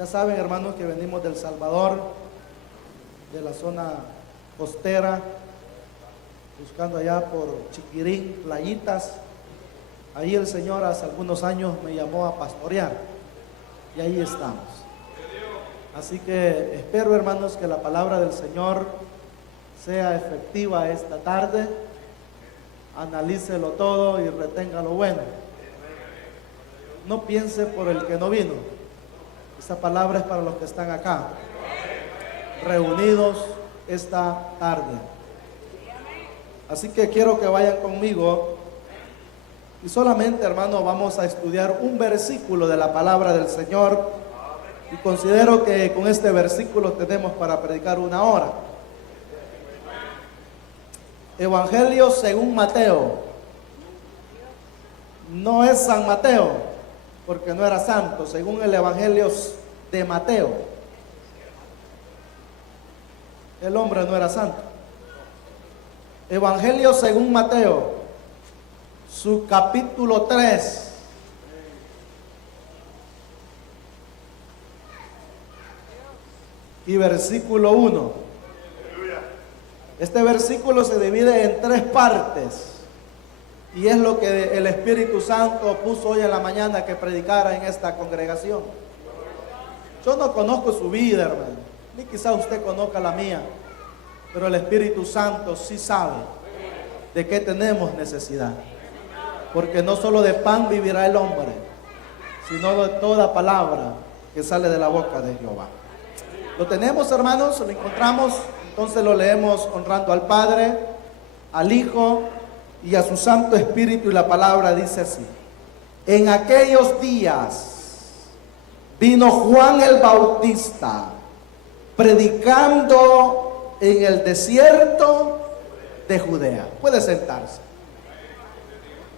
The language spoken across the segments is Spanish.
Ya saben, hermanos, que venimos del Salvador, de la zona costera, buscando allá por Chiquirín, Playitas. Ahí el Señor hace algunos años me llamó a pastorear y ahí estamos. Así que espero, hermanos, que la palabra del Señor sea efectiva esta tarde. Analícelo todo y retenga lo bueno. No piense por el que no vino. Esta palabra es para los que están acá, reunidos esta tarde. Así que quiero que vayan conmigo y solamente, hermano, vamos a estudiar un versículo de la palabra del Señor, y considero que con este versículo tenemos para predicar 1 hora. Evangelio según Mateo. No es San Mateo, porque no era santo, según el Evangelio de Mateo. El hombre no era santo. Evangelio según Mateo, su capítulo 3. Y versículo 1. Este versículo se divide en 3 partes. Y es lo que el Espíritu Santo puso hoy en la mañana que predicara en esta congregación. Yo no conozco su vida, hermano, ni quizás usted conozca la mía, pero el Espíritu Santo sí sabe de qué tenemos necesidad. Porque no solo de pan vivirá el hombre, sino de toda palabra que sale de la boca de Jehová. Lo tenemos, hermanos, lo encontramos, entonces lo leemos honrando al Padre, al Hijo y a su Santo Espíritu, y la palabra dice así: en aquellos días vino Juan el Bautista predicando en el desierto de Judea. Puede sentarse.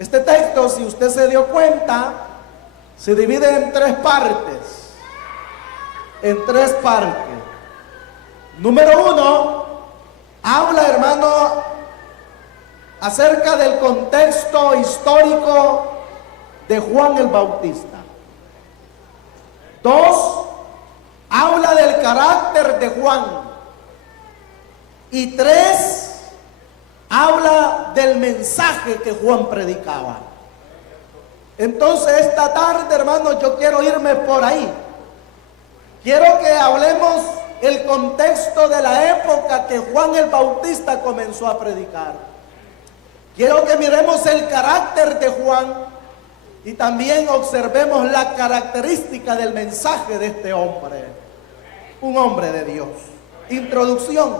Este texto, si usted se dio cuenta, se divide en 3 partes. En 3 partes. Número 1, habla, hermano, acerca del contexto histórico de Juan el Bautista. 2, habla del carácter de Juan. Y 3, habla del mensaje que Juan predicaba. Entonces esta tarde, hermanos, yo quiero irme por ahí. Quiero que hablemos el contexto de la época que Juan el Bautista comenzó a predicar. Quiero que miremos el carácter de Juan y también observemos la característica del mensaje de este hombre. Un hombre de Dios. Introducción.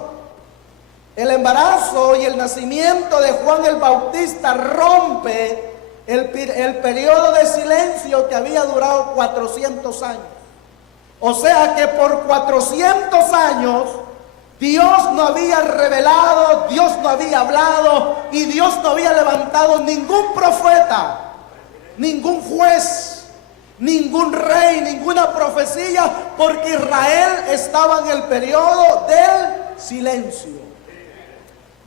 El embarazo y el nacimiento de Juan el Bautista rompe el periodo de silencio que había durado 400 años. O sea que por 400 años Dios no había revelado, Dios no había hablado y Dios no había levantado ningún profeta, ningún juez, ningún rey, ninguna profecía, porque Israel estaba en el periodo del silencio,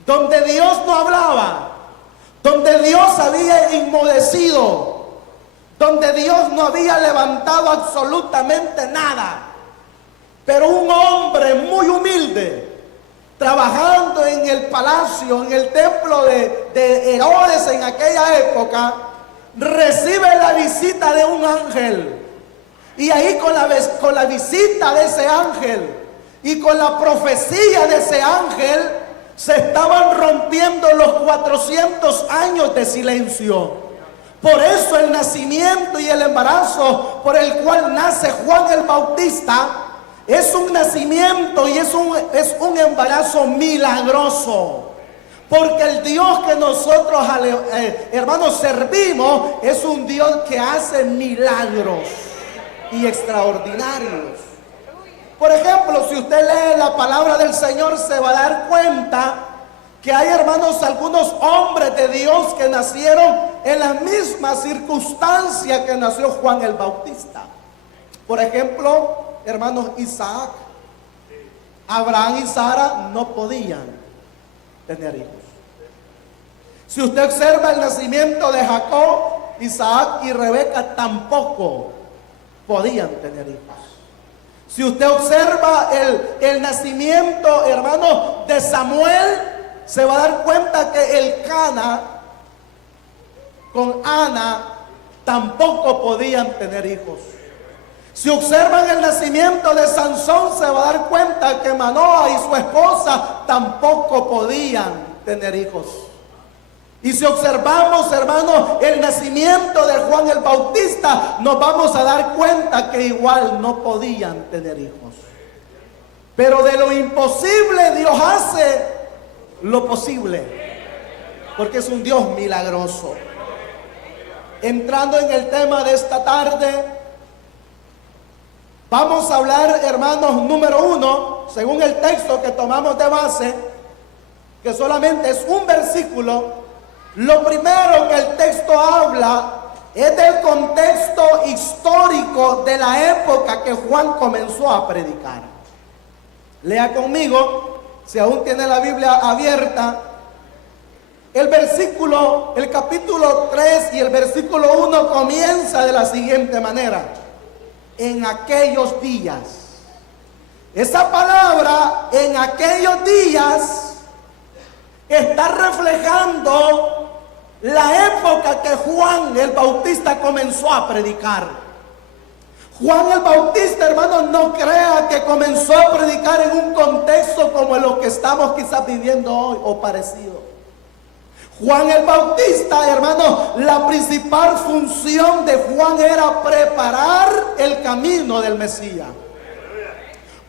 donde Dios no hablaba, donde Dios había inmudecido, donde Dios no había levantado absolutamente nada. Pero un hombre muy humilde, trabajando en el palacio, en el templo de Herodes en aquella época, recibe la visita de un ángel. Y ahí con la visita de ese ángel y con la profecía de ese ángel, se estaban rompiendo los 400 años de silencio. Por eso el nacimiento y el embarazo por el cual nace Juan el Bautista es un nacimiento y es un embarazo milagroso. Porque el Dios que nosotros, hermanos, servimos es un Dios que hace milagros y extraordinarios. Por ejemplo, si usted lee la palabra del Señor, se va a dar cuenta que hay, hermanos, algunos hombres de Dios que nacieron en la misma circunstancia que nació Juan el Bautista. Por ejemplo, hermanos, Isaac. Abraham y Sara no podían tener hijos. Si usted observa el nacimiento de Jacob, Isaac y Rebeca tampoco podían tener hijos. Si usted observa el nacimiento, hermano, de Samuel, se va a dar cuenta que el Cana con Ana tampoco podían tener hijos. Si observan el nacimiento de Sansón, se va a dar cuenta que Manoa y su esposa tampoco podían tener hijos. Y si observamos, hermanos, el nacimiento de Juan el Bautista, nos vamos a dar cuenta que igual no podían tener hijos. Pero de lo imposible Dios hace lo posible, porque es un Dios milagroso. Entrando en el tema de esta tarde, vamos a hablar, hermanos, número 1, según el texto que tomamos de base, que solamente es un versículo. Lo primero que el texto habla es del contexto histórico de la época que Juan comenzó a predicar. Lea conmigo, si aún tiene la Biblia abierta, el capítulo 3 y el versículo 1 comienza de la siguiente manera: en aquellos días. Esa palabra, en aquellos días, está reflejando la época que Juan el Bautista comenzó a predicar. Juan el Bautista, hermano, no crea que comenzó a predicar en un contexto como lo que estamos quizás viviendo hoy o parecido. Juan el Bautista, hermano, la principal función de Juan era preparar el camino del Mesías.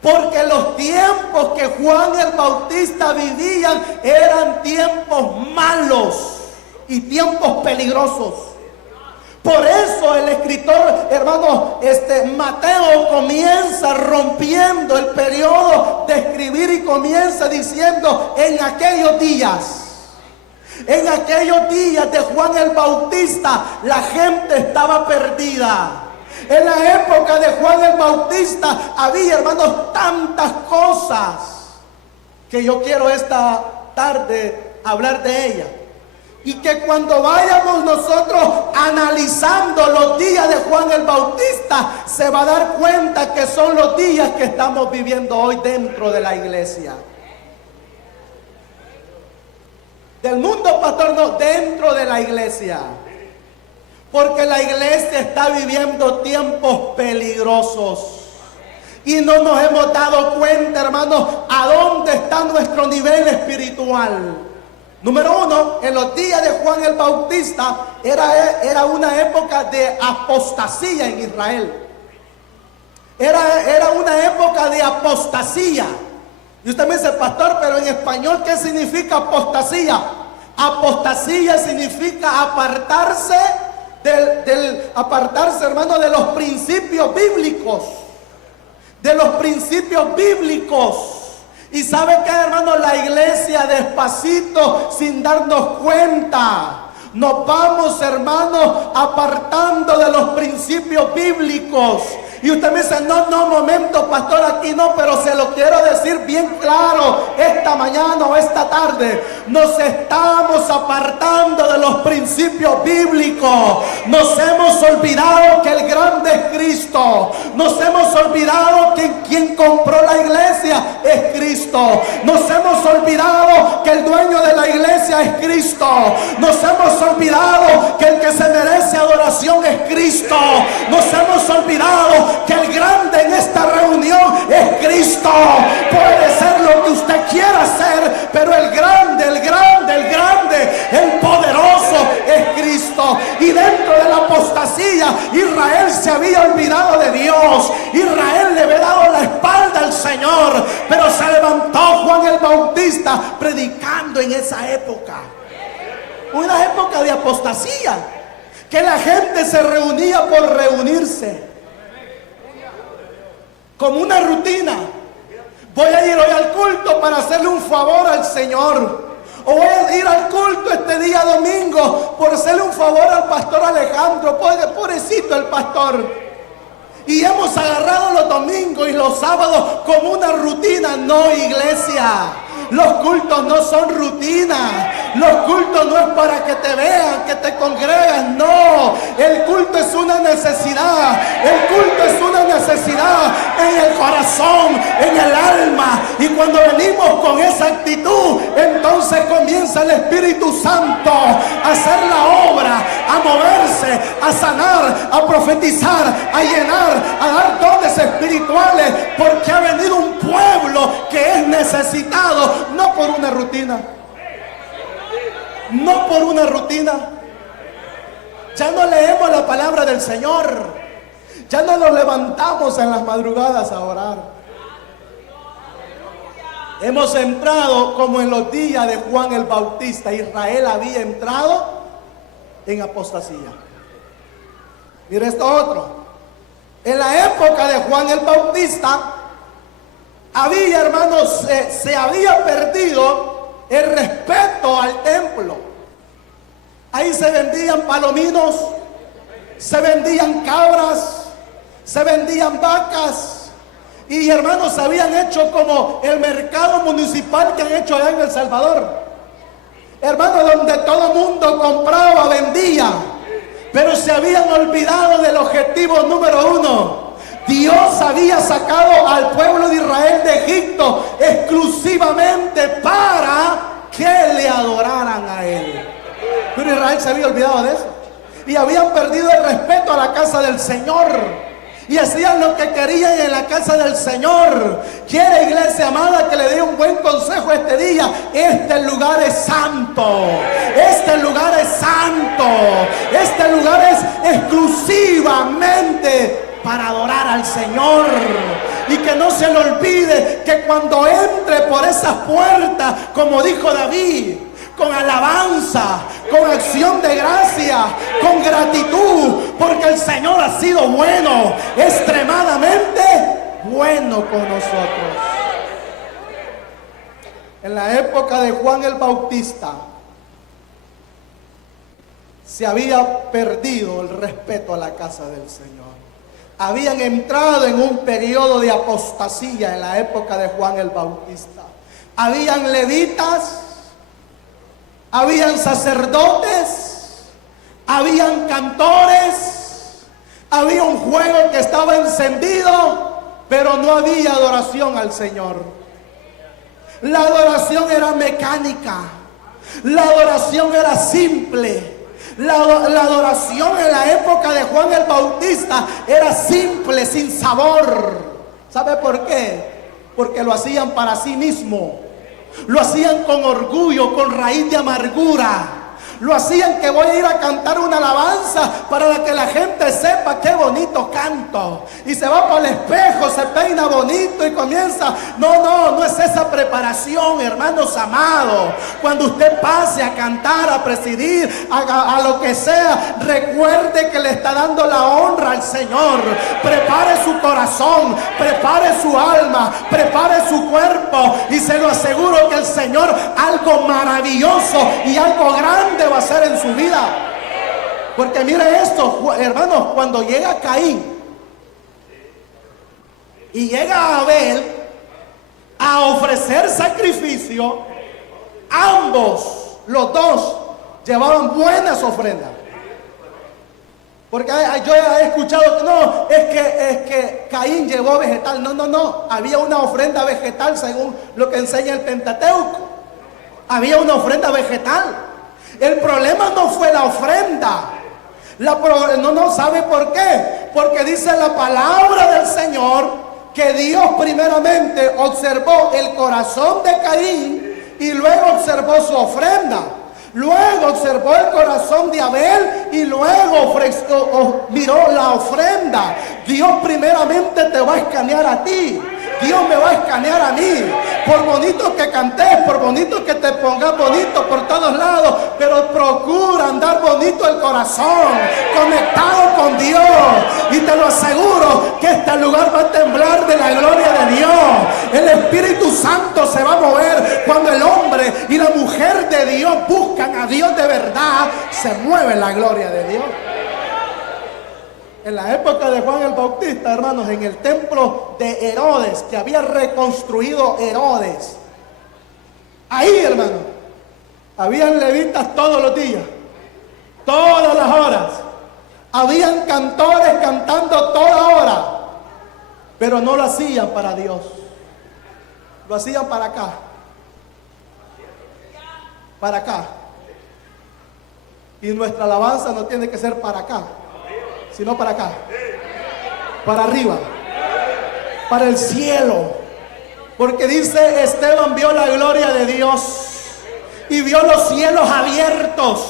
Porque los tiempos que Juan el Bautista vivía eran tiempos malos y tiempos peligrosos. Por eso el escritor, hermano, Mateo comienza rompiendo el periodo de escribir y comienza diciendo: en aquellos días. En aquellos días de Juan el Bautista, la gente estaba perdida. En la época de Juan el Bautista había, hermanos, tantas cosas que yo quiero esta tarde hablar de ellas. Y que cuando vayamos nosotros analizando los días de Juan el Bautista, se va a dar cuenta que son los días que estamos viviendo hoy dentro de la iglesia. Del mundo, pastor, no, dentro de la iglesia. Porque la iglesia está viviendo tiempos peligrosos. Y no nos hemos dado cuenta, hermanos, a dónde está nuestro nivel espiritual. Número 1, en los días de Juan el Bautista era una época de apostasía en Israel. Era una época de apostasía. Y usted me dice: pastor, pero en español, ¿qué significa apostasía? Apostasía significa apartarse apartarse, hermano, de los principios bíblicos. De los principios bíblicos. Y ¿sabe qué, hermano? La iglesia, despacito, sin darnos cuenta, nos vamos, hermano, apartando de los principios bíblicos. Y usted me dice: no, momento, pastor, aquí no, pero se lo quiero decir bien claro esta mañana o esta tarde. Nos estamos apartando de los principios bíblicos. Nos hemos olvidado que el grande es Cristo. Nos hemos olvidado que quien compró la iglesia es Cristo. Nos hemos olvidado que el dueño de la iglesia es Cristo. Nos hemos olvidado que el que se merece adoración es Cristo. Nos hemos olvidado que el grande en esta reunión es Cristo. Puede ser lo que usted quiera ser, pero el grande, el poderoso es Cristo. Y dentro de la apostasía, Israel se había olvidado de Dios. Israel le había dado la espalda al Señor. Pero se levantó Juan el Bautista predicando en esa época. Una época de apostasía, que la gente se reunía por reunirse, como una rutina. Voy a ir hoy al culto para hacerle un favor al Señor. O voy a ir al culto este día domingo por hacerle un favor al pastor Alejandro. Pobrecito el pastor. Y hemos agarrado los domingos y los sábados como una rutina. No, iglesia. Los cultos no son rutina. Los cultos no es para que te vean, que te congregas. No, el culto es una necesidad. El culto es una necesidad en el corazón Y cuando venimos con esa actitud, entonces comienza el Espíritu Santo a hacer la obra, a moverse, a sanar, a profetizar, a llenar, a dar dones espirituales, porque ha venido un pueblo que es necesitado, no por una rutina. No por una rutina. Ya no leemos la palabra del Señor. Ya no nos levantamos en las madrugadas a orar. Hemos entrado como en los días de Juan el Bautista. Israel había entrado en apostasía. Mira esto otro. En la época de Juan el Bautista había, hermanos, se había perdido el respeto al templo. Ahí se vendían palominos, se vendían cabras, se vendían vacas. Y hermanos, habían hecho como el mercado municipal que han hecho allá en El Salvador. Hermanos, donde todo el mundo compraba, vendía. Pero se habían olvidado del objetivo número uno. Dios había sacado al pueblo de Israel de Egipto exclusivamente para que le adoraran a Él. Pero Israel se había olvidado de eso. Y habían perdido el respeto a la casa del Señor. Y hacían lo que querían en la casa del Señor. Quiere, iglesia amada, que le dé un buen consejo este día. Este lugar es santo. Este lugar es santo. Este lugar es exclusivamente para adorar al Señor. Y que no se le olvide que cuando entre por esas puertas, como dijo David, con alabanza, con acción de gracia, con gratitud, porque el Señor ha sido bueno, extremadamente bueno con nosotros. En la época de Juan el Bautista se había perdido el respeto a la casa del Señor. Habían entrado en un periodo de apostasía en la época de Juan el Bautista. Habían levitas, habían sacerdotes, habían cantores, había un fuego que estaba encendido, pero no había adoración al Señor. La adoración era mecánica, la adoración era simple. La adoración en la época de Juan el Bautista era simple, sin sabor. ¿Sabe por qué? Porque lo hacían para sí mismo. Lo hacían con orgullo, con raíz de amargura. Lo hacían que voy a ir a cantar una alabanza para que la gente sepa qué bonito canto. Y se va por el espejo, se peina bonito y comienza. No es esa preparación, hermanos amados. Cuando usted pase a cantar, a presidir, a lo que sea, recuerde que le está dando la honra al Señor. Prepare su corazón, prepare su alma, prepare su cuerpo. Y se lo aseguro que el Señor algo maravilloso y algo grande va a hacer en su vida. Porque mire esto, hermanos, cuando llega Caín y llega Abel a ofrecer sacrificio, ambos, los dos, llevaban buenas ofrendas. Porque yo he escuchado que no, es que Caín llevó vegetal. No, había una ofrenda vegetal según lo que enseña el Pentateuco. Había una ofrenda vegetal. El problema no fue la ofrenda. ¿Sabe por qué? Porque dice la palabra del Señor que Dios primeramente observó el corazón de Caín y luego observó su ofrenda. Luego observó el corazón de Abel y luego miró la ofrenda. Dios primeramente te va a escanear a ti. Dios me va a escanear a mí. Por bonito que cantes, por bonito que te pongas bonito por todos lados, pero procura andar bonito el corazón, conectado con Dios. Y te lo aseguro que este lugar va a temblar de la gloria de Dios. El Espíritu Santo se va a mover cuando el hombre y la mujer de Dios buscan a Dios de verdad. Se mueve la gloria de Dios. En la época de Juan el Bautista, hermanos, en el templo de Herodes, que había reconstruido Herodes, ahí, hermanos, habían levitas todos los días, todas las horas. Habían cantores cantando toda hora, pero no lo hacían para Dios. lo hacían para acá. Para acá. Y nuestra alabanza no tiene que ser para acá, sino para acá. Para arriba. Para el cielo. Porque dice, Esteban vio la gloria de Dios y vio los cielos abiertos.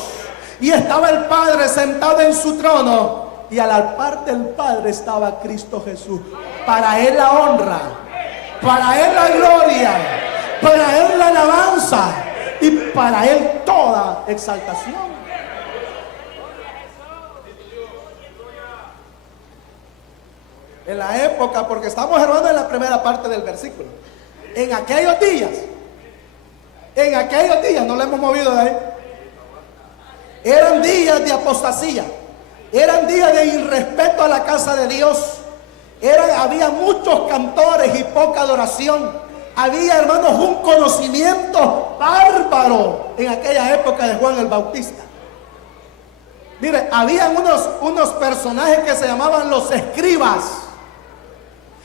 Y estaba el Padre sentado en su trono. Y a la par del Padre estaba Cristo Jesús. Para Él la honra, para Él la gloria, para Él la alabanza y para Él toda exaltación. En la época, porque estamos, hermanos, en la primera parte del versículo. En aquellos días, no lo hemos movido de ahí. Eran días de apostasía. Eran días de irrespeto a la casa de Dios. Había muchos cantores y poca adoración. Había, hermanos, un conocimiento bárbaro en aquella época de Juan el Bautista. Mire, habían unos personajes que se llamaban los escribas.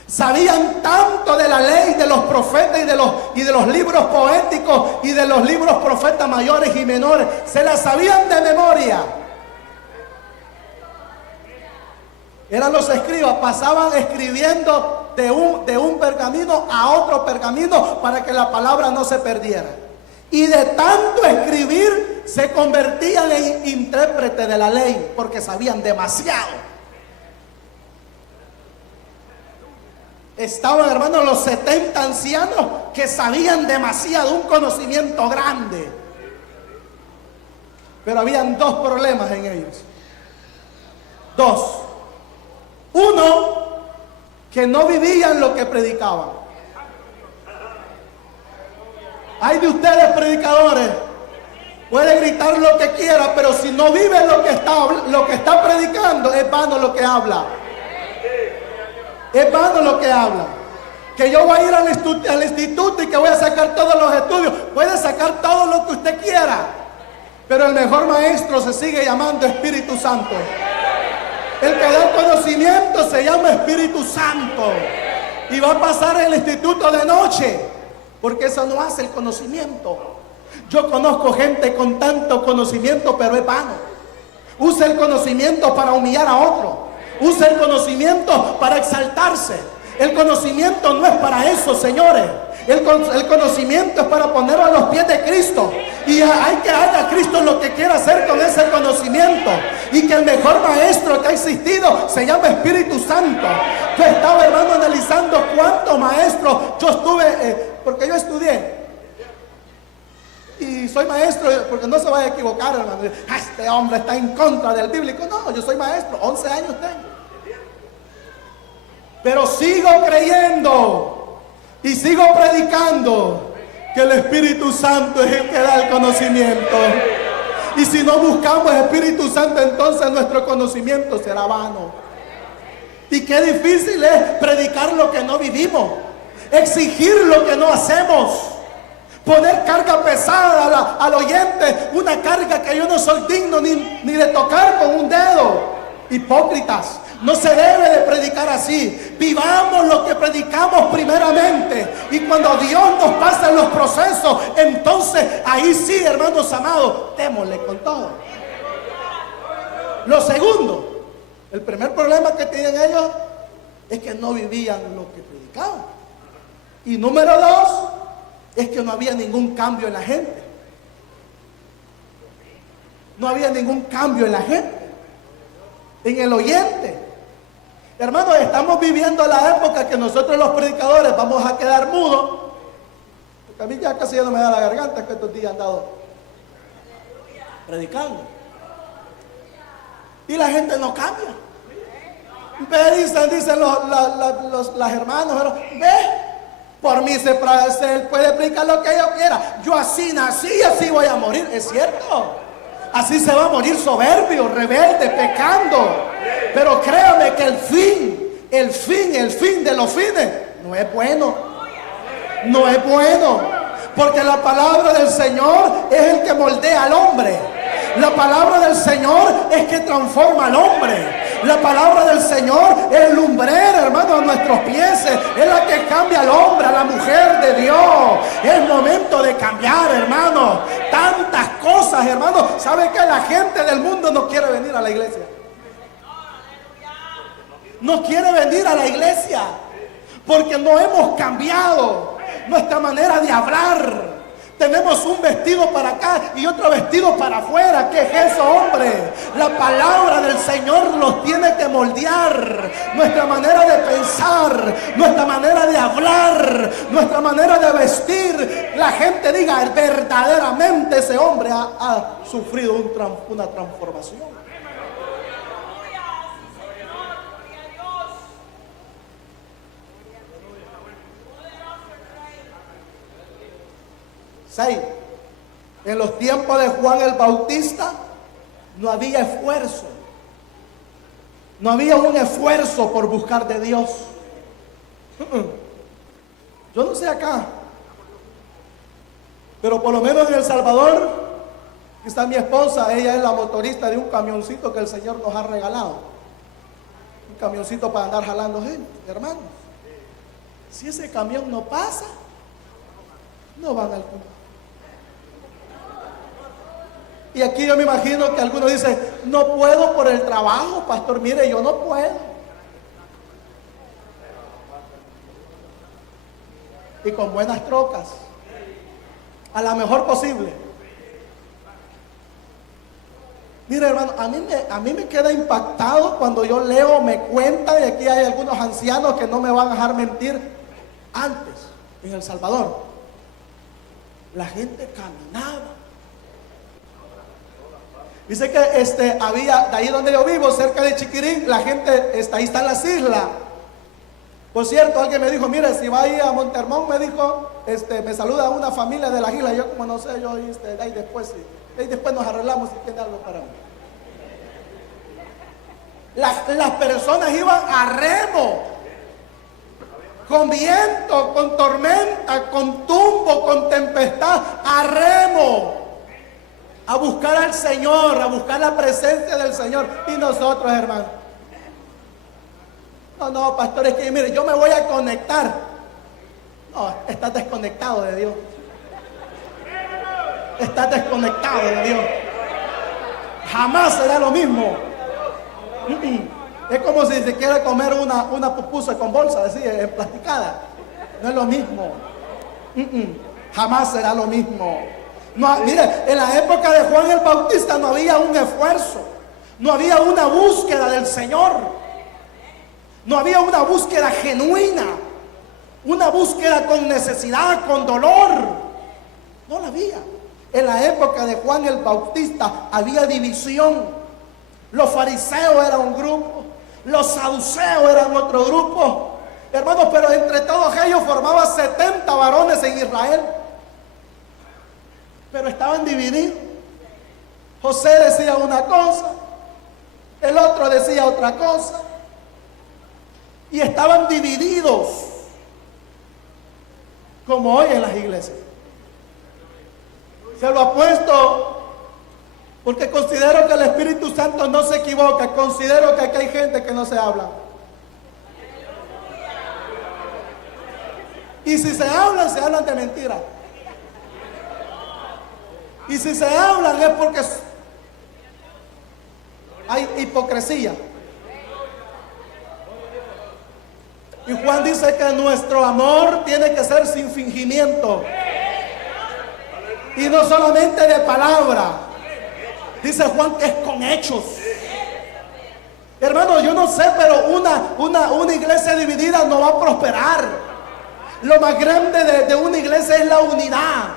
Sabían tanto de la ley, de los profetas y de los libros poéticos y de los libros profetas mayores y menores. Se las sabían de memoria. Eran los escribas, pasaban escribiendo de un pergamino a otro pergamino para que la palabra no se perdiera. Y de tanto escribir se convertían en intérpretes de la ley porque sabían demasiado. Estaban, hermanos, los 70 ancianos que sabían demasiado, un conocimiento grande. Pero habían dos problemas en ellos. Dos. Uno, que no vivían lo que predicaban. Hay de ustedes predicadores, puede gritar lo que quiera, pero si no vive lo que está predicando, es vano lo que habla. Es vano lo que habla. Que yo voy a ir al instituto y que voy a sacar todos los estudios. Puede sacar todo lo que usted quiera, pero el mejor maestro se sigue llamando Espíritu Santo. El que da el conocimiento se llama Espíritu Santo. Y va a pasar el instituto de noche, porque eso no hace el conocimiento. Yo conozco gente con tanto conocimiento, pero es vano. Usa el conocimiento para humillar a otro. Usa el conocimiento para exaltarse. El conocimiento no es para eso, señores. El conocimiento es para ponerlo a los pies de Cristo. Y hay que haga Cristo lo que quiera hacer con ese conocimiento. Y que el mejor maestro que ha existido se llama Espíritu Santo. Yo estaba, hermano, analizando cuántos maestros yo estuve, porque yo estudié. Y soy maestro, porque no se vaya a equivocar, hermano. Este hombre está en contra del bíblico. No, yo soy maestro, 11 años tengo. Pero sigo creyendo y sigo predicando que el Espíritu Santo es el que da el conocimiento. Y si no buscamos Espíritu Santo, entonces nuestro conocimiento será vano. Y qué difícil es predicar lo que no vivimos, exigir lo que no hacemos, poner carga pesada al oyente, una carga que yo no soy digno ni de tocar con un dedo. Hipócritas. No se debe de predicar así. Vivamos lo que predicamos primeramente. Y cuando Dios nos pasa en los procesos, entonces ahí sí, hermanos amados, démosle con todo. Lo segundo, el primer problema que tienen ellos es que no vivían lo que predicaban. Y número dos, es que no había ningún cambio en la gente. No había ningún cambio en la gente, en el oyente. Hermanos, estamos viviendo la época que nosotros los predicadores vamos a quedar mudos. Porque a mí ya casi ya no me da la garganta, que estos días han estado predicando. Y la gente no cambia. Dicen las hermanos, ve, por mí se puede predicar lo que yo quiera. Yo así nací y así voy a morir. Es cierto. Así se va a morir soberbio, rebelde, pecando. Pero créame que el fin de los fines no es bueno. No es bueno. Porque la palabra del Señor es el que moldea al hombre. La palabra del Señor es que transforma al hombre. La palabra del Señor es el lumbrero, hermano, a nuestros pies. Es la que cambia al hombre, a la mujer de Dios. Es momento de cambiar, hermano. Tantas cosas, hermano. ¿Sabe que la gente del mundo no quiere venir a la iglesia? No quiere venir a la iglesia porque no hemos cambiado nuestra manera de hablar. Tenemos un vestido para acá y otro vestido para afuera. ¿Qué es eso, hombre? La palabra del Señor nos tiene que moldear. Nuestra manera de pensar, nuestra manera de hablar, nuestra manera de vestir. La gente diga, verdaderamente ese hombre ha sufrido una transformación. 6. En los tiempos de Juan el Bautista no había esfuerzo. No había un esfuerzo por buscar de Dios. Yo no sé acá, pero por lo menos en El Salvador, aquí está mi esposa, ella es la motorista de un camioncito que el Señor nos ha regalado. Un camioncito para andar jalando gente, hermanos. Si ese camión no pasa, no van al culto. Y aquí yo me imagino que algunos dicen, no puedo por el trabajo, pastor, mire, yo no puedo. Y con buenas trocas, a la mejor posible. Mire, hermano, a mí me queda impactado cuando yo leo, me cuentan, y aquí hay algunos ancianos que no me van a dejar mentir. Antes, en El Salvador, la gente caminaba. Dice que había, de ahí donde yo vivo, cerca de Chiquirín, la gente, ahí están las islas. Por cierto, alguien me dijo, mire, si va ahí a Montermón, me dijo, me saluda una familia de las islas. Yo como no sé, yo de ahí después, sí. De ahí después nos arreglamos si tiene algo para mí. Las personas iban a remo, con viento, con tormenta, con tumbo, con tempestad, a remo. A buscar al Señor, a buscar la presencia del Señor. Y nosotros, hermanos, no, pastor, es que mire, yo me voy a conectar. No, estás desconectado de Dios. Estás desconectado de Dios. Jamás será lo mismo. Es como si se quiere comer una pupusa con bolsa, así, emplasticada. No es lo mismo. Jamás será lo mismo. No, mire, en la época de Juan el Bautista no había un esfuerzo, no había una búsqueda del Señor, no había una búsqueda genuina, una búsqueda con necesidad, con dolor. No la había. En la época de Juan el Bautista había división. Los fariseos eran un grupo, los saduceos eran otro grupo. Hermanos, pero entre todos ellos formaban 70 varones en Israel. Pero estaban divididos. José decía una cosa, el otro decía otra cosa, y estaban divididos, como hoy en las iglesias. Se lo apuesto porque considero que el Espíritu Santo no se equivoca. Considero que aquí hay gente que no se habla. Y si se hablan de mentira. Y si se hablan es porque hay hipocresía. Y Juan dice que nuestro amor tiene que ser sin fingimiento. Y no solamente de palabra. Dice Juan que es con hechos. Hermano, yo no sé, pero una iglesia dividida no va a prosperar. Lo más grande de una iglesia es la unidad.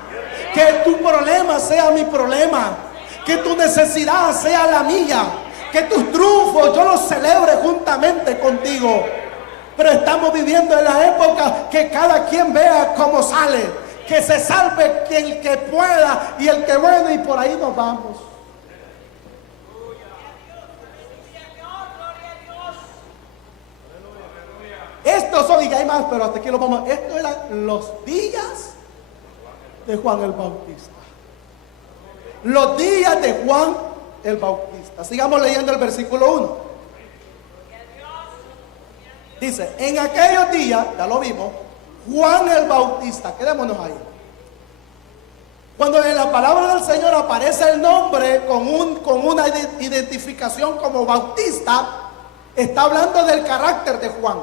Que tu problema sea mi problema, que tu necesidad sea la mía, que tus triunfos yo los celebre juntamente contigo. Pero estamos viviendo en la época que cada quien vea cómo sale, que se salve quien que pueda y el que bueno, y por ahí nos vamos. Estos son, y hay más, pero hasta aquí lo vamos. Estos eran los días de Juan el Bautista. Los días de Juan el Bautista. Sigamos leyendo el versículo 1. Dice, en aquellos días, ya lo vimos, Juan el Bautista. Quedémonos ahí. Cuando en la palabra del Señor aparece el nombre con una identificación como Bautista, está hablando del carácter de Juan.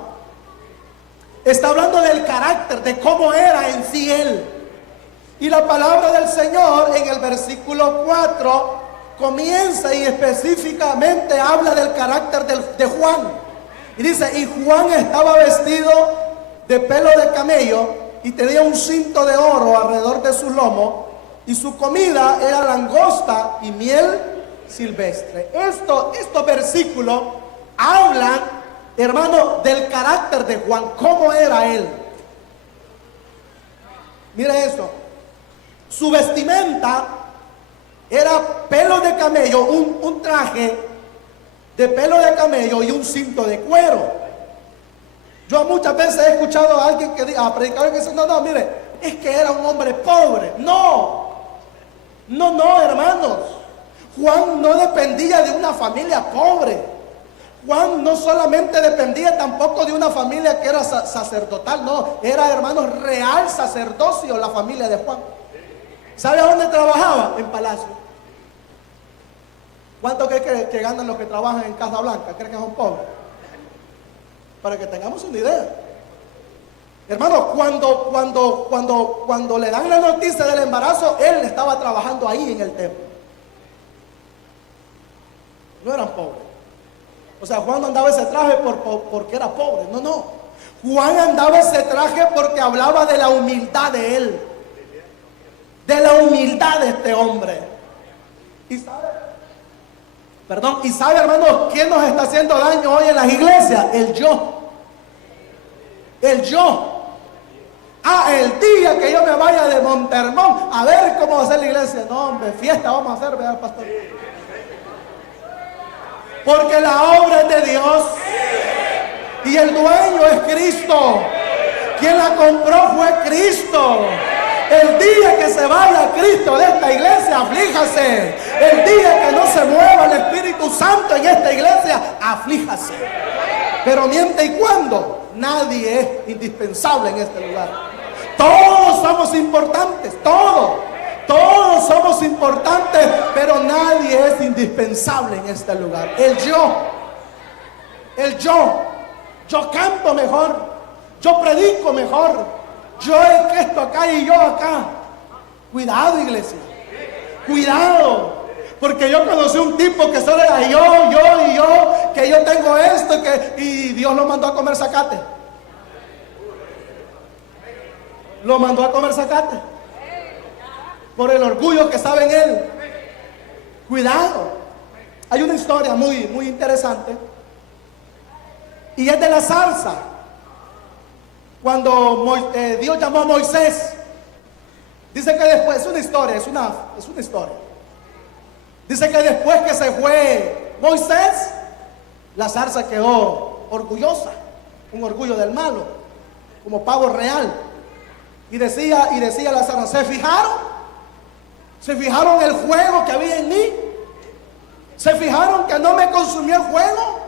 Está hablando del carácter, de cómo era en sí él. Y la palabra del Señor en el versículo 4 comienza y específicamente habla del carácter de Juan. Y dice, y Juan estaba vestido de pelo de camello y tenía un cinto de oro alrededor de su lomo, y su comida era langosta y miel silvestre. Estos versículos hablan, hermano, del carácter de Juan, cómo era él. Mire esto, su vestimenta era pelo de camello, un traje de pelo de camello y un cinto de cuero. Yo muchas veces he escuchado a alguien a predicadores que dicen, no, mire, es que era un hombre pobre. No, hermanos. Juan no dependía de una familia pobre. Juan no solamente dependía tampoco de una familia que era sacerdotal, no, era, hermanos, real sacerdocio la familia de Juan. ¿Sabe a dónde trabajaba? En palacio. ¿Cuánto cree que ganan los que trabajan en Casa Blanca? ¿Creen que son pobres? Para que tengamos una idea. Hermano, cuando le dan la noticia del embarazo, él estaba trabajando ahí en el templo. No eran pobres. O sea, Juan no andaba ese traje porque era pobre. No. Juan andaba ese traje porque hablaba de la humildad de él. De la humildad de este hombre. ¿Y sabe, hermano, quién nos está haciendo daño hoy en las iglesias? El yo. El yo. El día que yo me vaya de Montermón a ver cómo va a ser la iglesia. No, hombre, fiesta vamos a hacer, ¿verdad, pastor? Porque la obra es de Dios. Y el dueño es Cristo. Quien la compró fue Cristo. El día que se vaya Cristo de esta iglesia, aflíjase. El día que no se mueva el Espíritu Santo en esta iglesia, aflíjase. Pero mientras y cuando, nadie es indispensable en este lugar. Todos somos importantes, todos somos importantes, pero nadie es indispensable en este lugar. El yo canto mejor, yo predico mejor, yo es que esto acá y yo acá. Cuidado, iglesia, cuidado, porque yo conocí un tipo que solo era yo, que yo tengo esto y Dios lo mandó a comer zacate. Lo mandó a comer zacate por el orgullo que sabe en él. Cuidado. Hay una historia muy interesante y es de la zarza. Cuando Dios llamó a Moisés, dice que después, es una historia. Dice que después que se fue Moisés, la zarza quedó orgullosa, un orgullo del malo, como pavo real. Y decía la zarza, ¿se fijaron? ¿Se fijaron el fuego que había en mí? ¿Se fijaron que no me consumió el fuego?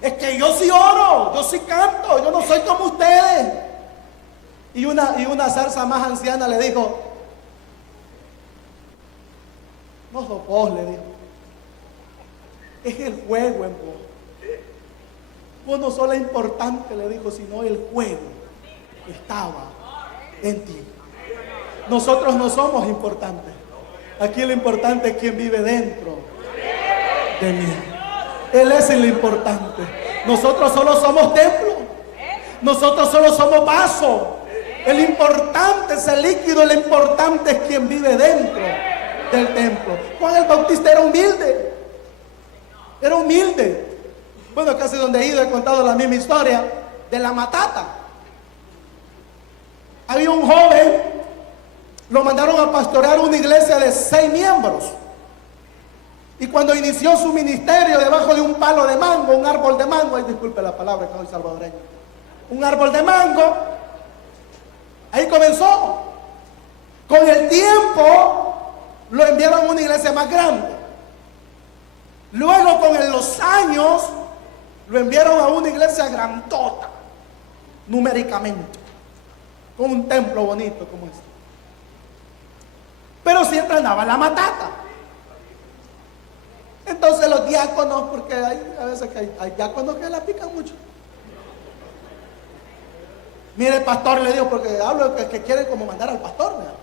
Es que yo sí oro, yo sí canto, yo no soy como ustedes. Y una zarza más anciana le dijo, no sos vos, le dijo, es el fuego en vos. Vos no sos la importante, le dijo, sino el fuego que estaba en ti. Nosotros no somos importantes. Aquí lo importante es quien vive dentro de mí. Él es el importante. Nosotros solo somos templo. Nosotros solo somos vaso. El importante es el líquido. El importante es quien vive dentro del templo. Juan el Bautista era humilde. Era humilde. Bueno, casi donde he ido he contado la misma historia de la matata. Había un joven, lo mandaron a pastorear una iglesia de 6 miembros. Y cuando inició su ministerio debajo de un palo de mango, un árbol de mango, disculpe la palabra que soy salvadoreño, un árbol de mango, ahí comenzó. Con el tiempo lo enviaron a una iglesia más grande. Luego con los años lo enviaron a una iglesia grandota, numéricamente. con un templo bonito como este. Pero siempre andaba la matata. Entonces los diáconos, porque a veces que hay diáconos que la pican mucho. Mire, pastor, le digo, porque hablo que quieren como mandar al pastor, ¿verdad?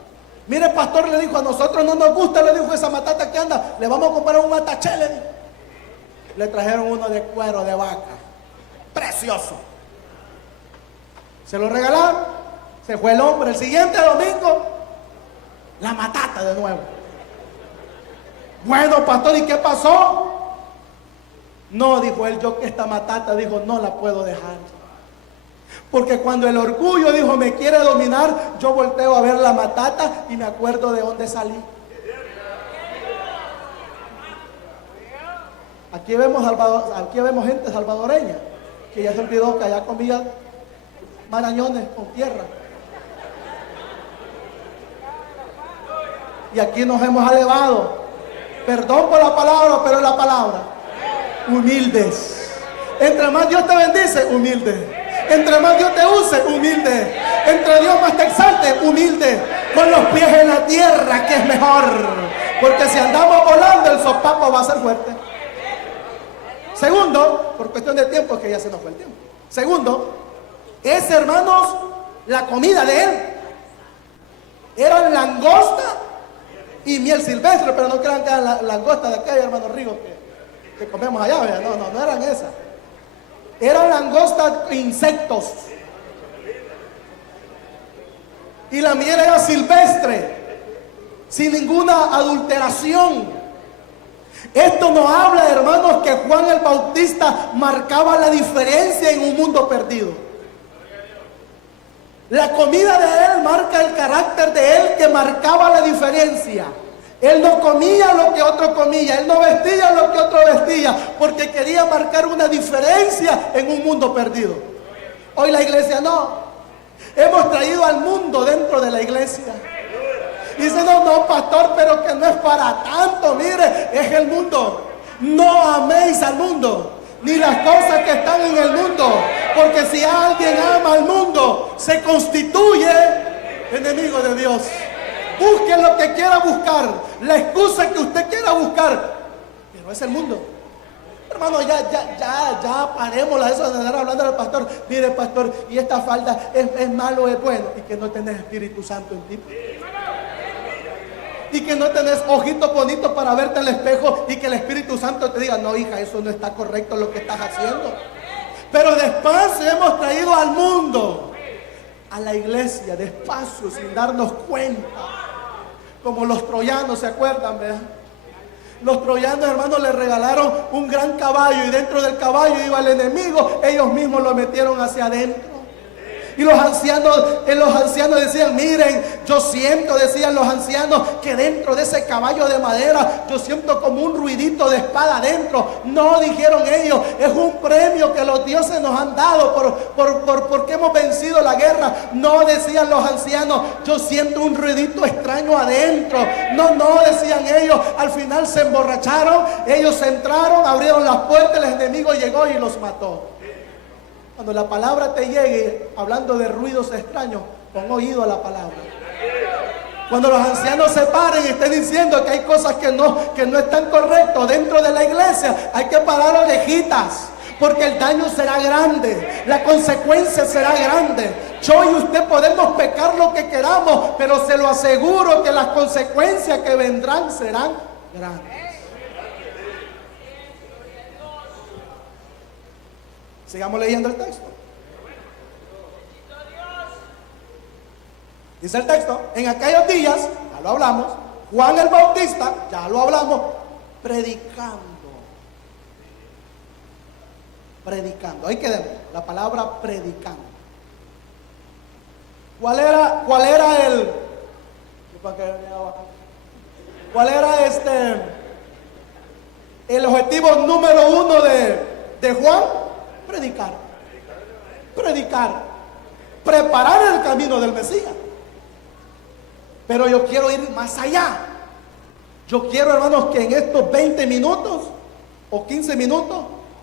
Mire, pastor, le dijo, a nosotros no nos gusta, le dijo, esa matata que anda, le vamos a comprar un mataché, le dijo. Le trajeron uno de cuero de vaca, precioso. Se lo regalaron, se fue el hombre. El siguiente domingo, la matata de nuevo. Bueno, pastor, ¿y qué pasó? No, dijo él, yo que esta matata, dijo, no la puedo dejar. Porque cuando el orgullo, dijo, me quiere dominar, yo volteo a ver la matata y me acuerdo de dónde salí. Aquí vemos gente salvadoreña que ya se olvidó que allá comía marañones con tierra. Y aquí nos hemos elevado. Perdón por la palabra, pero la palabra. Humildes. Entre más Dios te bendice, humilde. Entre más Dios te use, humilde. Entre Dios más te exalte, humilde. Con los pies en la tierra, que es mejor. Porque si andamos volando, el sopapo va a ser fuerte. Segundo, por cuestión de tiempo, que ya se nos fue el tiempo. Segundo, es, hermanos, la comida de él. Eran langosta y miel silvestre, pero no crean que eran la langosta de aquella, hermano Rigo, que comemos allá, ¿verdad? No eran esas. Eran langostas, insectos. Y la miel era silvestre, sin ninguna adulteración. Esto nos habla, hermanos, que Juan el Bautista marcaba la diferencia en un mundo perdido. La comida de él marca el carácter de él, que marcaba la diferencia. Él no comía lo que otro comía, él no vestía lo que otro vestía, porque quería marcar una diferencia en un mundo perdido. Hoy la iglesia no. Hemos traído al mundo dentro de la iglesia. Y dice, no, pastor, pero que no es para tanto, mire, es el mundo. No améis al mundo, ni las cosas que están en el mundo, porque si alguien ama al mundo, se constituye enemigo de Dios. Busque lo que quiera buscar, la excusa que usted quiera buscar, pero es el mundo. Hermano, ya paremos la eso de andar hablando al pastor. Mire, pastor, y esta falda es malo o es bueno, y que no tenés Espíritu Santo en ti. Y que no tenés ojitos bonitos para verte al espejo y que el Espíritu Santo te diga, no, hija, eso no está correcto lo que estás haciendo. Pero despacio hemos traído al mundo a la iglesia, despacio, sin darnos cuenta. Como los troyanos, ¿se acuerdan, verdad? Los troyanos, hermanos, le regalaron un gran caballo y dentro del caballo iba el enemigo. Ellos mismos lo metieron hacia adentro. Y los ancianos decían, miren, yo siento, decían los ancianos, que dentro de ese caballo de madera, yo siento como un ruidito de espada adentro. No, dijeron ellos, es un premio que los dioses nos han dado porque hemos vencido la guerra. No, decían los ancianos, yo siento un ruidito extraño adentro. No, decían ellos. Al final se emborracharon, ellos entraron, abrieron las puertas, el enemigo llegó y los mató. Cuando la palabra te llegue, hablando de ruidos extraños, pon oído a la palabra. Cuando los ancianos se paren y estén diciendo que hay cosas que no están correctas dentro de la iglesia, hay que parar orejitas, porque el daño será grande, la consecuencia será grande. Yo y usted podemos pecar lo que queramos, pero se lo aseguro que las consecuencias que vendrán serán grandes. Sigamos leyendo el texto. Dice el texto, en aquellos días, ya lo hablamos, Juan el Bautista, ya lo hablamos, predicando. Ahí quedemos, la palabra predicando. ¿Cuál era el objetivo número uno de Juan? Predicar, preparar el camino del Mesías. Pero yo quiero ir más allá. Yo quiero, hermanos, que en estos 20 minutos o 15 minutos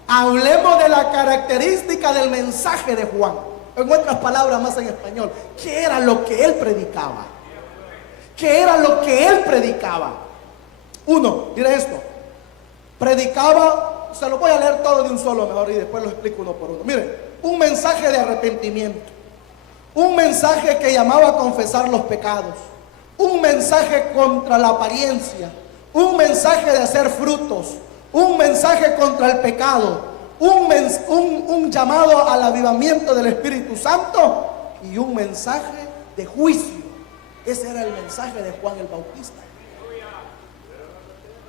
hablemos de la característica del mensaje de Juan. En otras palabras más en español, ¿qué era lo que él predicaba? ¿Qué era lo que él predicaba? Uno, mire esto. Predicaba, se lo voy a leer todo de un solo mejor y después lo explico uno por uno. Mire, un mensaje de arrepentimiento. Un mensaje que llamaba a confesar los pecados. Un mensaje contra la apariencia. Un mensaje de hacer frutos. Un mensaje contra el pecado. Un llamado al avivamiento del Espíritu Santo. Y un mensaje de juicio. Ese era el mensaje de Juan el Bautista.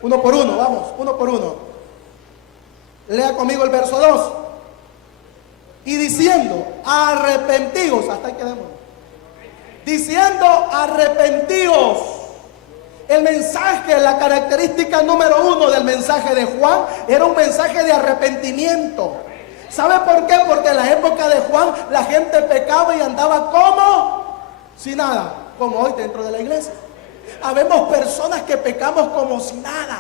Uno por uno, vamos, uno por uno. Lea conmigo el verso 2. Y diciendo, arrepentidos, hasta ahí quedamos. Diciendo, arrepentidos. El mensaje, la característica número 1 del mensaje de Juan era un mensaje de arrepentimiento. ¿Sabe por qué? Porque en la época de Juan la gente pecaba y andaba como sin nada, como hoy dentro de la iglesia. Habemos personas que pecamos como si nada.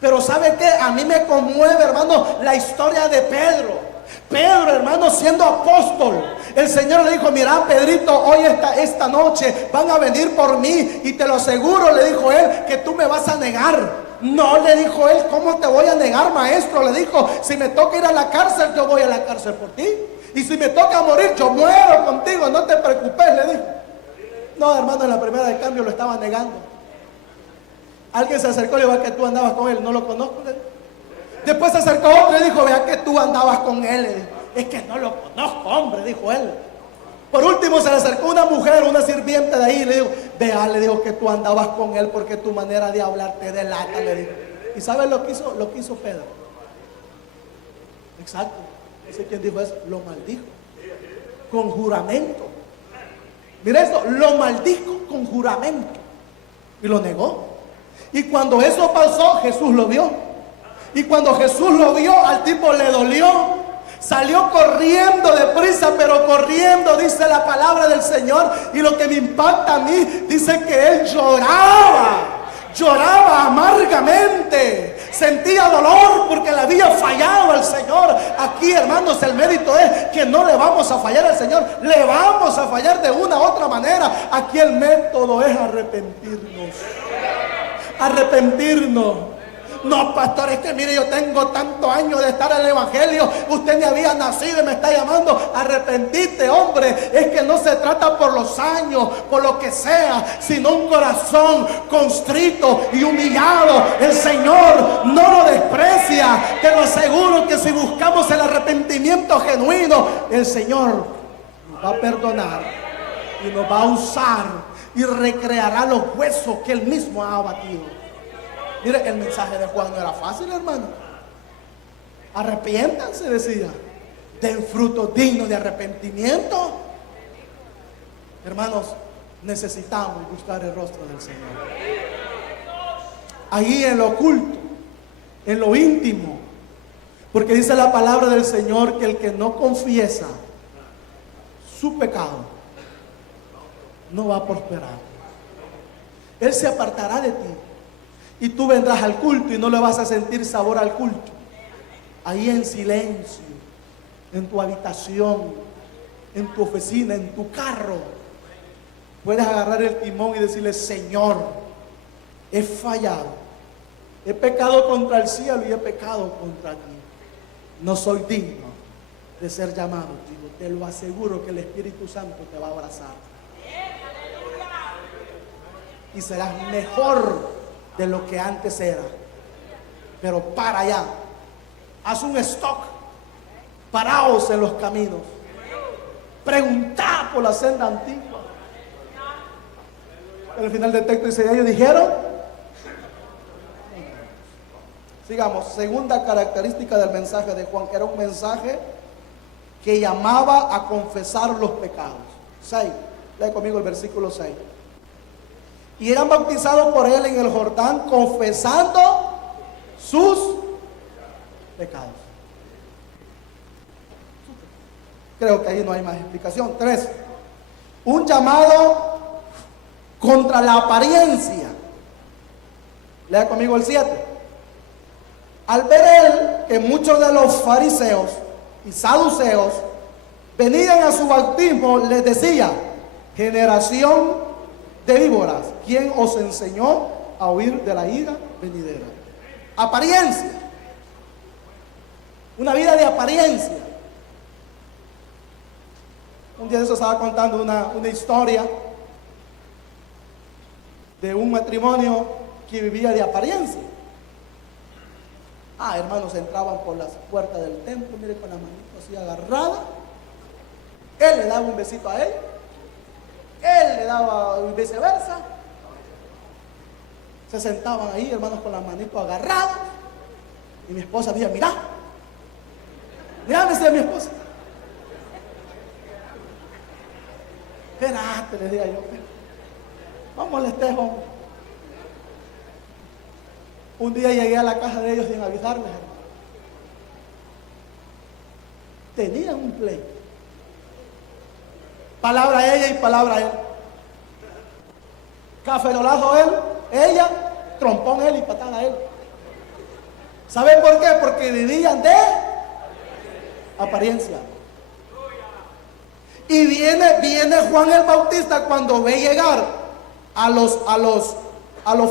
Pero ¿sabe qué? A mí me conmueve, hermano, la historia de Pedro. Pedro, hermano, siendo apóstol, el Señor le dijo, mira, Pedrito, hoy esta noche van a venir por mí y te lo aseguro, le dijo él, que tú me vas a negar. No, le dijo él, ¿cómo te voy a negar, maestro? Le dijo, si me toca ir a la cárcel, yo voy a la cárcel por ti. Y si me toca morir, yo muero contigo, no te preocupes, le dijo. No, hermano, en la primera de cambio lo estaba negando. Alguien se acercó y le dijo, que tú andabas con él, no lo conozco, le dijo. Después se acercó otro y dijo, vea que tú andabas con él. Es que no lo conozco, hombre, dijo él. Por último se le acercó una mujer, una sirviente de ahí, y le dijo, vea, le dijo que tú andabas con él porque tu manera de hablar te delata, le dijo. ¿Y sabes lo que hizo Pedro? Exacto. ¿Ese quién dijo eso? Lo maldijo. Con juramento. Mira esto, lo maldijo con juramento. Y lo negó. Y cuando eso pasó, Jesús lo vio. Y cuando Jesús lo vio, al tipo le dolió. Salió corriendo deprisa, pero corriendo, dice la palabra del Señor. Y lo que me impacta a mí, dice que él lloraba amargamente, sentía dolor porque le había fallado al Señor. Aquí, hermanos, el mérito es que no le vamos a fallar al Señor, le vamos a fallar de una u otra manera. Aquí el método es arrepentirnos. No, pastor, es que mire, yo tengo tantos años de estar en el evangelio, usted ni había nacido y me está llamando. Arrepentite, hombre. Es que no se trata por los años, por lo que sea, sino un corazón constrito y humillado. El Señor no lo desprecia. Te lo aseguro que si buscamos el arrepentimiento genuino, el Señor nos va a perdonar y nos va a usar y recreará los huesos que Él mismo ha abatido. Mire, el mensaje de Juan no era fácil, hermano. Arrepiéntanse, decía. Den frutos dignos de arrepentimiento. Hermanos, necesitamos buscar el rostro del Señor. Ahí en lo oculto, en lo íntimo. Porque dice la palabra del Señor que el que no confiesa su pecado no va a prosperar. Él se apartará de ti. Y tú vendrás al culto y no le vas a sentir sabor al culto. Ahí en silencio, en tu habitación, en tu oficina, en tu carro, puedes agarrar el timón y decirle, Señor, he fallado. He pecado contra el cielo y he pecado contra ti. No soy digno de ser llamado. Digo, te lo aseguro que el Espíritu Santo te va a abrazar. Y serás mejor de lo que antes era. Pero para allá, haz un stock, paraos en los caminos, preguntad por la senda antigua. Al final del texto dice, ellos dijeron. Sigamos, segunda característica del mensaje de Juan, que era un mensaje que llamaba a confesar los pecados. 6, lee conmigo el versículo 6. Y eran bautizados por él en el Jordán, confesando sus pecados. Creo que ahí no hay más explicación. 3, un llamado contra la apariencia. Lea conmigo el 7. Al ver él que muchos de los fariseos y saduceos venían a su bautismo, les decía: generación de víboras, ¿quién os enseñó a huir de la ira venidera? Apariencia, una vida de apariencia. Un día de eso estaba contando una historia de un matrimonio que vivía de apariencia. Hermanos, entraban por las puertas del templo, mire, con la manito así agarrada. Él le daba un besito a él, él le daba viceversa. Se sentaban ahí, hermanos, con las manitos agarradas. Y mi esposa decía: mira, me decía mi esposa. Espérate, le decía yo, no molestes, hombre. Un día llegué a la casa de ellos sin avisarles, hermano. Tenían un pleito. Palabra a ella y palabra a él. Caferolazo él, ella, trompón él y patada a él. ¿Saben por qué? Porque vivían de apariencia. Y viene Juan el Bautista cuando ve llegar a los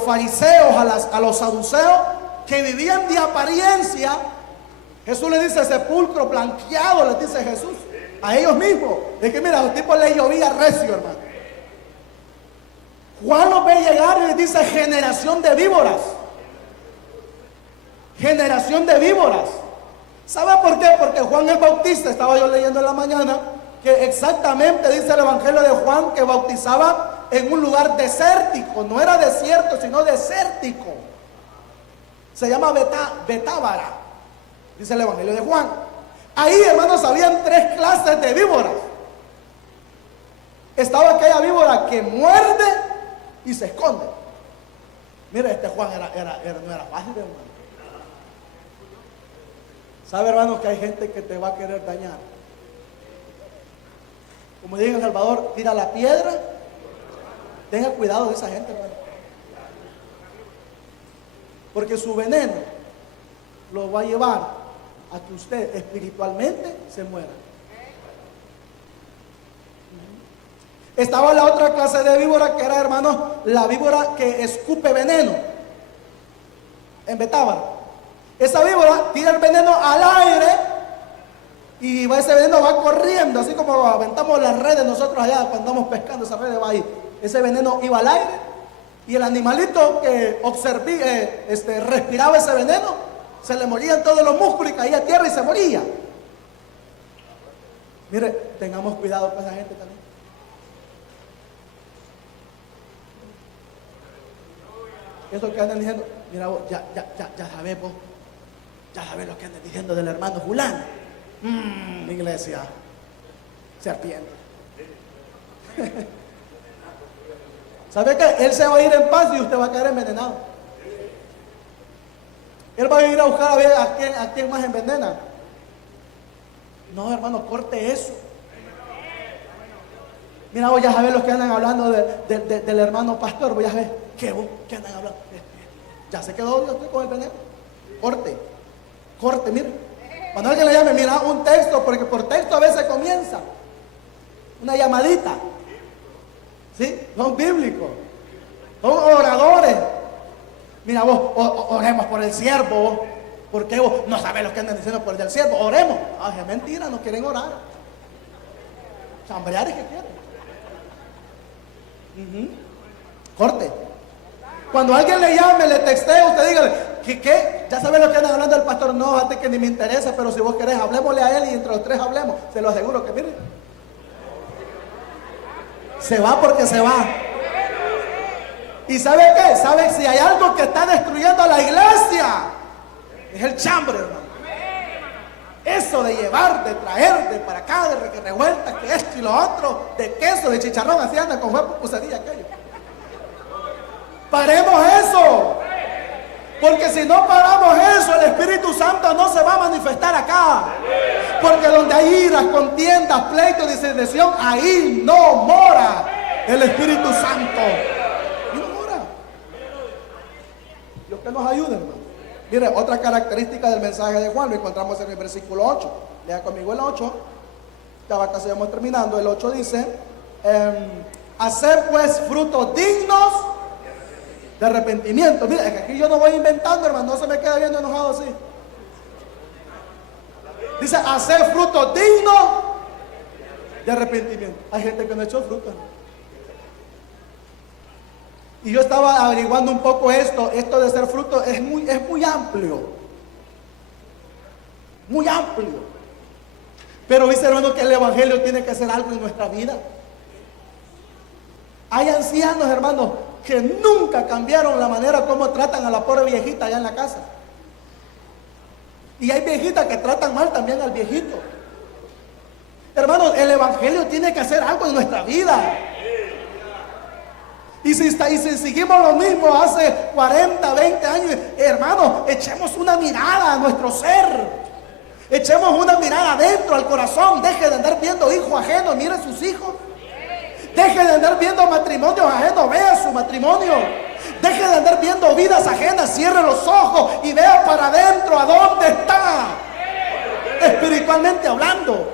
fariseos, a los saduceos, que vivían de apariencia. Jesús le dice: sepulcro blanqueado, les dice Jesús a ellos mismos. De que mira, a los tipos les llovía recio, hermano. Juan los ve llegar y les dice: generación de víboras. Generación de víboras. ¿Sabe por qué? Porque Juan el Bautista, estaba yo leyendo en la mañana, que exactamente dice el Evangelio de Juan que bautizaba en un lugar desértico. No era desierto, sino desértico. Se llama Betábara, dice el Evangelio de Juan. Ahí, hermanos, habían 3 clases de víboras. Estaba aquella víbora que muerde y se esconde. Mira, este Juan no era fácil, hermano. ¿Sabe, hermano, que hay gente que te va a querer dañar? Como dice en El Salvador, tira la piedra. Tenga cuidado de esa gente, hermano. Porque su veneno lo va a llevar a que usted espiritualmente se muera. Estaba la otra clase de víbora, que era, hermanos, la víbora que escupe veneno. En Betábara. Esa víbora tira el veneno al aire y ese veneno va corriendo, así como aventamos las redes nosotros allá cuando andamos pescando, esa red va ahí. Ese veneno iba al aire y el animalito que respiraba ese veneno, se le morían todos los músculos y caía a tierra y se moría. Mire, tengamos cuidado con esa gente también. Eso que andan diciendo, mira vos, ya sabes vos, ya sabes lo que andan diciendo del hermano Fulano. Iglesia, serpiente. ¿Sabe qué? Él se va a ir en paz y usted va a caer envenenado. Él va a ir a buscar a ver a quién más envenena. No, hermano, corte eso. Mira, vos ya sabés los que andan hablando del hermano pastor. Voy a ver, ¿qué andan hablando? Ya se quedó yo estoy con el veneno. Corte, mire. Cuando alguien le llame, mira, un texto, porque por texto a veces comienza una llamadita. ¿Sí? Son bíblicos, son oradores. Mira vos, oremos por el siervo. Porque vos no sabés lo que andan diciendo por el del siervo. Oremos. Es mentira, no quieren orar. Chambreares que quieren. Corte. Cuando alguien le llame, le textee, usted dígale, ¿qué? Ya sabes lo que andan hablando del pastor. No, fíjate que ni me interesa, pero si vos querés, hablemosle a él y entre los 3 hablemos. Se lo aseguro que mire, se va porque se va. ¿Y sabe qué? ¿Sabe si hay algo que está destruyendo a la iglesia? Es el chambre, hermano. Eso de llevar, de traer, de para acá, de revuelta, que esto y lo otro, de queso, de chicharrón, así anda con fue pupusería aquello. Paremos eso. Porque si no paramos eso, el Espíritu Santo no se va a manifestar acá. Porque donde hay iras, contiendas, pleitos, disensión, ahí no mora el Espíritu Santo. Y no mora. Dios que nos ayude, hermano. Mire, otra característica del mensaje de Juan lo encontramos en el versículo 8. Lea conmigo el 8. Ya va casi vamos terminando. El 8 dice, hacer pues frutos dignos de arrepentimiento. Mira, es que aquí yo no voy inventando, hermano, no se me queda viendo enojado así. Dice, hacer frutos dignos de arrepentimiento. Hay gente que no ha hecho frutos. Y yo estaba averiguando un poco esto de ser fruto es muy amplio. Muy amplio. Pero dice, hermano, que el evangelio tiene que hacer algo en nuestra vida. Hay ancianos, hermanos, que nunca cambiaron la manera como tratan a la pobre viejita allá en la casa. Y hay viejitas que tratan mal también al viejito. Hermanos, el evangelio tiene que hacer algo en nuestra vida. Y si seguimos lo mismo hace 40, 20 años, hermanos, echemos una mirada a nuestro ser. Echemos una mirada adentro al corazón. Deje de andar viendo hijos ajenos, mire sus hijos. Deje de andar viendo matrimonios ajenos, vea su matrimonio. Deje de andar viendo vidas ajenas, cierre los ojos y vea para adentro a dónde está, espiritualmente hablando.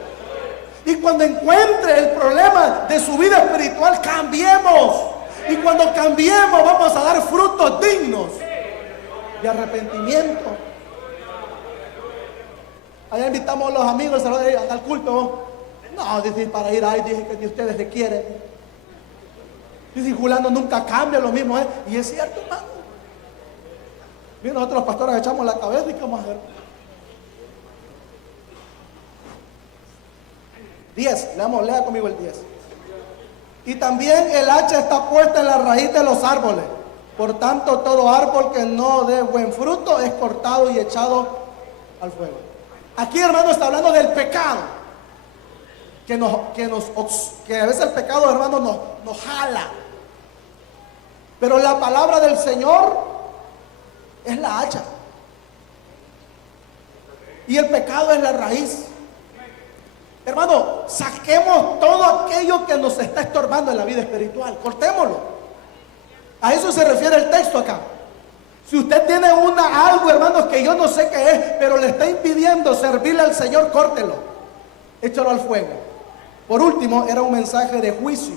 Y cuando encuentre el problema de su vida espiritual, cambiemos. Y cuando cambiemos, vamos a dar frutos dignos de arrepentimiento. Allá invitamos a los amigos al culto. No, dice, para ir ahí, dije que ni ustedes le quieren. Dice, Julano nunca cambia, lo mismo es. Y es cierto, hermano. Bien, nosotros los pastores echamos la cabeza y ¿qué vamos a hacer? 10, lea conmigo el 10. Y también el hacha está puesta en la raíz de los árboles. Por tanto, todo árbol que no dé buen fruto es cortado y echado al fuego. Aquí, hermano, está hablando del pecado. Que a veces el pecado, hermano, nos jala. Pero la palabra del Señor es la hacha. Y el pecado es la raíz. Hermano, saquemos todo aquello que nos está estorbando en la vida espiritual. Cortémoslo. A eso se refiere el texto acá. Si usted tiene algo, hermanos, que yo no sé qué es, pero le está impidiendo servirle al Señor, córtelo. Échalo al fuego. Por último, era un mensaje de juicio.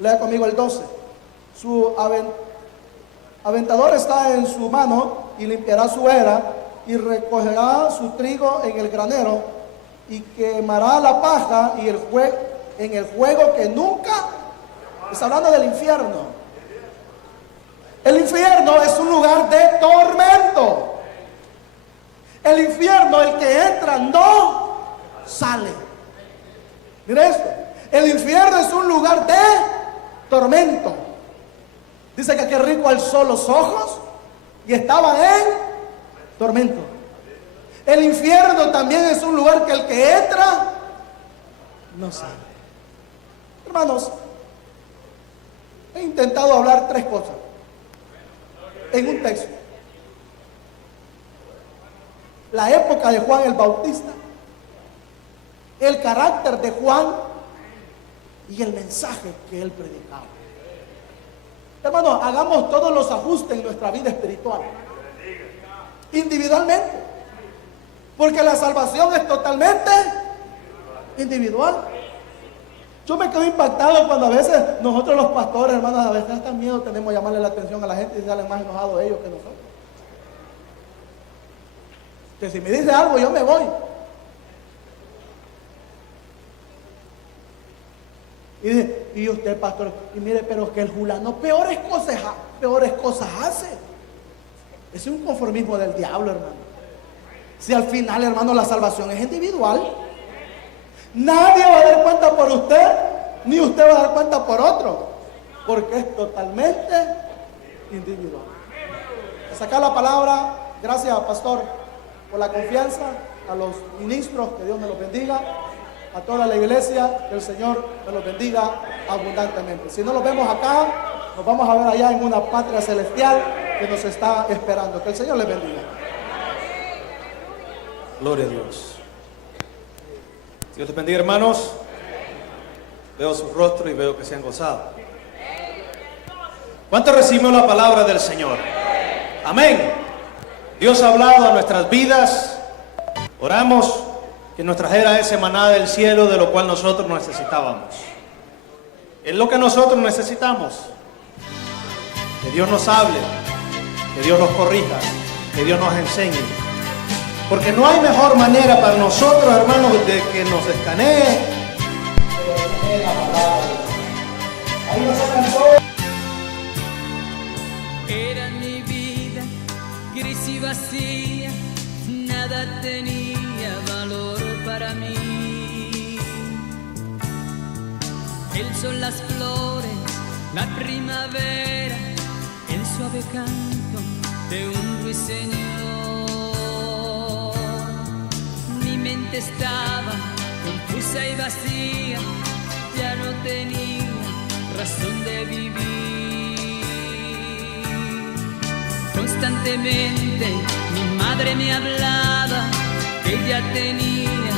Lea conmigo el 12. Su aventador está en su mano y limpiará su era y recogerá su trigo en el granero y quemará la paja y en el fuego que nunca. Está hablando del infierno. El infierno es un lugar de tormento. El infierno, el que entra no sale. Mira esto. El infierno es un lugar de tormento. Dice que aquel rico alzó los ojos y estaba en tormento. El infierno también es un lugar que el que entra no sale. Hermanos, he intentado hablar 3 cosas en un texto. La época de Juan el Bautista, el carácter de Juan y el mensaje que él predicaba. Hermanos, hagamos todos los ajustes en nuestra vida espiritual, individualmente, porque la salvación es totalmente individual. Yo me quedo impactado cuando a veces nosotros los pastores, hermanos, a veces hasta miedo tenemos llamarle la atención a la gente y salen más enojados ellos que nosotros. Que si me dice algo yo me voy. Y dice, y usted, pastor, y mire, pero que el fulano peores cosas hace. Es un conformismo del diablo, hermano. Si al final, hermano, la salvación es individual. Nadie va a dar cuenta por usted, ni usted va a dar cuenta por otro, porque es totalmente individual. Sacar la palabra. Gracias, pastor, por la confianza. A los ministros, que Dios me los bendiga. A toda la iglesia, que el Señor me los bendiga abundantemente. Si no los vemos acá, nos vamos a ver allá en una patria celestial que nos está esperando. Que el Señor les bendiga. Gloria a Dios. Dios les bendiga, hermanos. Veo su rostro y veo que se han gozado. ¿Cuántos recibimos la palabra del Señor? Amén. Dios ha hablado a nuestras vidas. Oramos que nos trajera ese maná del cielo de lo cual nosotros necesitábamos. Es lo que nosotros necesitamos. Que Dios nos hable, que Dios nos corrija, que Dios nos enseñe. Porque no hay mejor manera para nosotros, hermanos, de que nos escanee que la palabra. Ahí nos sacan todo. Era mi vida gris y vacía, nada tenía valor para mí. El sol, las flores, la primavera, el suave canto de un ruiseñor. Mi mente estaba confusa y vacía, ya no tenía razón de vivir. Constantemente mi madre me hablaba que ella tenía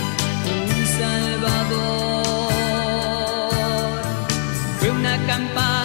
un Salvador. Fue una campaña